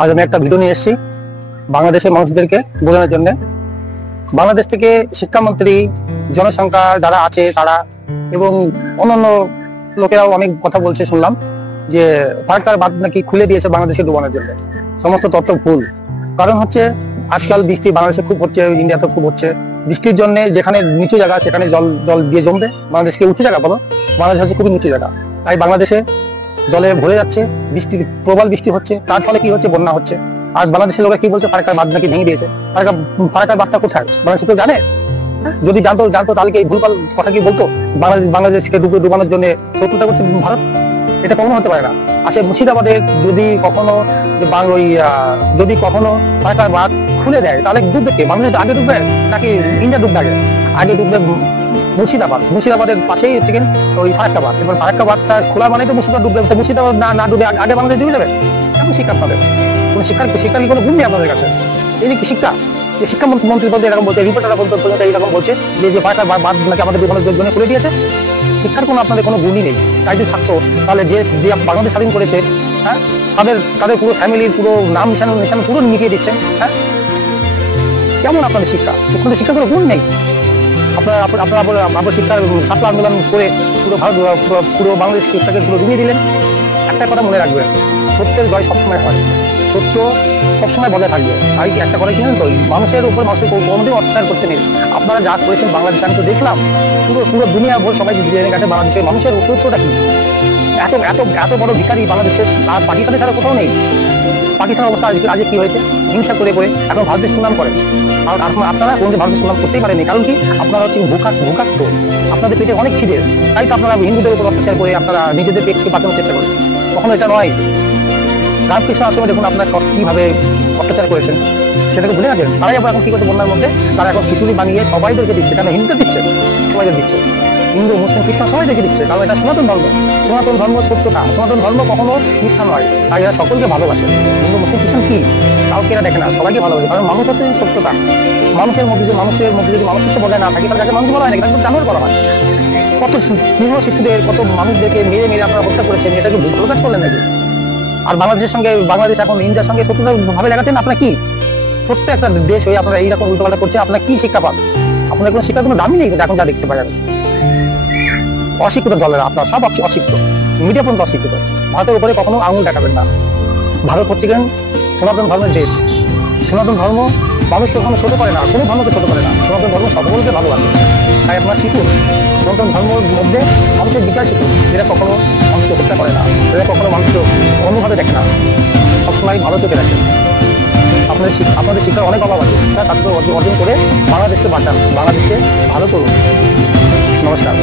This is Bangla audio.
আজ আমি একটা ভিডিও নিয়ে এসেছি বাংলাদেশের মানুষদেরকে বোঝানোর জন্য। বাংলাদেশ থেকে শিক্ষামন্ত্রী, জনসংখ্যা যারা আছে তারা এবং অন্যান্য লোকেরাও অনেক কথা বলছে, শুনলাম যে ফারাক্কার বাঁধ নাকি খুলে দিয়েছে বাংলাদেশে ডুবানোর জন্য। সমস্ত তথ্য ভুল। কারণ হচ্ছে আজকাল বৃষ্টি বাংলাদেশে খুব হচ্ছে, ইন্ডিয়াতে খুব হচ্ছে। বৃষ্টির জন্য যেখানে নিচু জায়গা সেখানে জল জল দিয়ে জমবে। বাংলাদেশকে উঁচু জায়গা বলো, বাংলাদেশ হচ্ছে খুবই নিচু জায়গা, তাই বাংলাদেশে জলে ভরে যাচ্ছে। বৃষ্টি, প্রবল বৃষ্টি হচ্ছে, তার ফলে কি হচ্ছে, বন্যা হচ্ছে। আর বাংলাদেশের লোকেরা কি বলছে, ফারাক্কার বাঁধ নাকি ভেঙে দিয়েছে। ফারাক্কার বাঁধটা কোথায়, বাংলাদেশ কেউ জানে? যদি জানতো তাহলে কি এই ভুলভাল কথা কি বলতো? বাংলাদেশকে ডুবানোর জন্য শত্রুতা করছে ভারত? এটা কখনো হতে পারে না। আসে মুর্শিদাবাদের যদি কখনো ফারাক্কার বাঁধ খুলে দেয় তাহলে ডুববে কে? বাংলাদেশ আগে ডুববে নাকি ইন্ডিয়া ডুববে? আগে ডুববে মুর্শিদাবাদের পাশেই হচ্ছে কিনা ওই ফারাক্কা বাঁধ। এবার ফারাক্কা বাঁধটা খোলা মানে তো মুর্শিদাবাদ ডুববে। মুর্শিদাবাদ না ডুবে আগে বাংলাদেশ ডুবে যাবে? কেমন শিক্ষা আপনাদের? কোনো শিক্ষার কি কোনো গুণ নেই আপনাদের কাছে? এই কি শিক্ষা? যে শিক্ষামন্ত্রী বলতে এরকম বলছে, রিপোর্টাররা বলতে এইরকম বলছে যে ফারাক্কার বাঁধ নাকি আমাদের ডুবানোর জন্য খুলে দিয়েছে। শিক্ষার কোনো আপনাদের কোনো গুণই নেই। তাই যদি থাকতো তাহলে যে বাংলাদেশ স্বাধীন করেছে, হ্যাঁ, তাদের পুরো ফ্যামিলির পুরো নাম নিশান পুরো মিটিয়ে দিচ্ছেন। হ্যাঁ, কেমন আপনাদের শিক্ষা? আপনাদের শিক্ষার কোনো গুণ নেই। আপনারা শিক্ষার ছাত্র আন্দোলন করে পুরো বাংলাদেশ শিক্ষাকে পুরো ডুবিয়ে দিলেন। একটা কথা মনে রাখবেন, সত্যের জয় সবসময় হয়, সত্য সবসময় বজায় থাকবে। তাই কি একটা করে কিনেন তো, মানুষের উপর মানুষের কোনোদিন অত্যাচার করতে নেই। আপনারা যা করেছেন বাংলাদেশে, আমি তো দেখলাম পুরো দুনিয়া ভোর সবাই জেনে গেছে বাংলাদেশের মানুষের চরিত্রটা কি। এত এত এত বড় ভিখারি বাংলাদেশের, আর পাকিস্তানের ছাড়া কোথাও নেই। পাকিস্তানের অবস্থা আজকে কি হয়েছে, হিংসা করে এখন ভারতের সুনাম করেন। আর আপনারা কোনদিন ভারতের সুনাম করতেই পারেনি। কারণ কি, আপনারা হচ্ছে ভূখাক্ত, আপনাদের পেটে অনেক খিদে। তাই তো আপনারা হিন্দুদের উপর অত্যাচার করে আপনারা নিজেদের পেটকে বাঁচানোর চেষ্টা করেন। কখনো এটা নয়। রামকৃষ্ণ আশ্রমে দেখুন আপনারা কিভাবে অত্যাচার করেছেন, সেটাকে ভুলে গেছেন। তারাই আবার এখন কি করছে, বন্যার মধ্যে তারা এখন খিচুড়ি বানিয়ে সবাইদেরকে দিচ্ছে। কেন? হিন্দুদের দিচ্ছে, সবাইদের দিচ্ছে। হিন্দু, মুসলিম, খ্রিস্টান সবাইদেরকে দিচ্ছে। কারণ এটা সনাতন ধর্ম। সনাতন ধর্ম সত্যতা, সনাতন ধর্ম কখনো মিথ্যা নয়। তাই এরা সকলকে ভালোবাসে। হিন্দু, মুসলিম, খ্রিস্টান কি কাউকে এরা দেখে না, সবাইকে ভালোবাসে। কারণ মানুষ হচ্ছে সত্যতা। মানুষের মধ্যে যদি মানুষত্ব বজায় না থাকে তাহলে যাকে মানুষ বলা হয় না, তাকে জানোয়ার বলা হয়। কত নিরীহ শিশুদের, কত মানুষদেরকে মেরে আপনারা হত্যা করেছেন, এটাকে ভালো কাজ করলেন নাকি? আর বাংলাদেশ এখন ইন্ডিয়ার সঙ্গে শত্রুতা ভাবে লাগাতেন। আপনারা কি ছোট্ট একটা দেশ হয়ে আপনারা এইরকম উল্টোপাল্টা করছে? আপনারা কি শিক্ষা পান? আপনাদের কোনো শিক্ষার কোনো দামই নেই। এখন যা দেখতে পাওয়া যাবে, অশিক্ষিত দলেরা, আপনারা সব অশিক্ষিত, মিডিয়া পর্যন্ত অশিক্ষিত। ভারতের উপরে কখনো আঙুল দেখাবেন না। ভারত হচ্ছে কেন সনাতন ধর্মের দেশ। সনাতন ধর্ম মানুষকে কখনো ছোট করে না, কোনো ধর্মকে ছোট করে না। সনাতন ধর্ম সকলকে ভালোবাসে। তাই আপনারা শিখুন, সনাতন ধর্মের মধ্যে মানুষের বিচার শিখুন। এরা কখনো মানুষকে হত্যা করে না, এরা কখনো মানুষকে অন্যভাবে দেখে না, সবসময় ভালো চোখে রাখে। আপনাদের শিক্ষার অনেক অভাব আছে। শিক্ষা তাদের অর্জন করে বাংলাদেশকে বাঁচান, বাংলাদেশকে ভালো করুন। নমস্কার।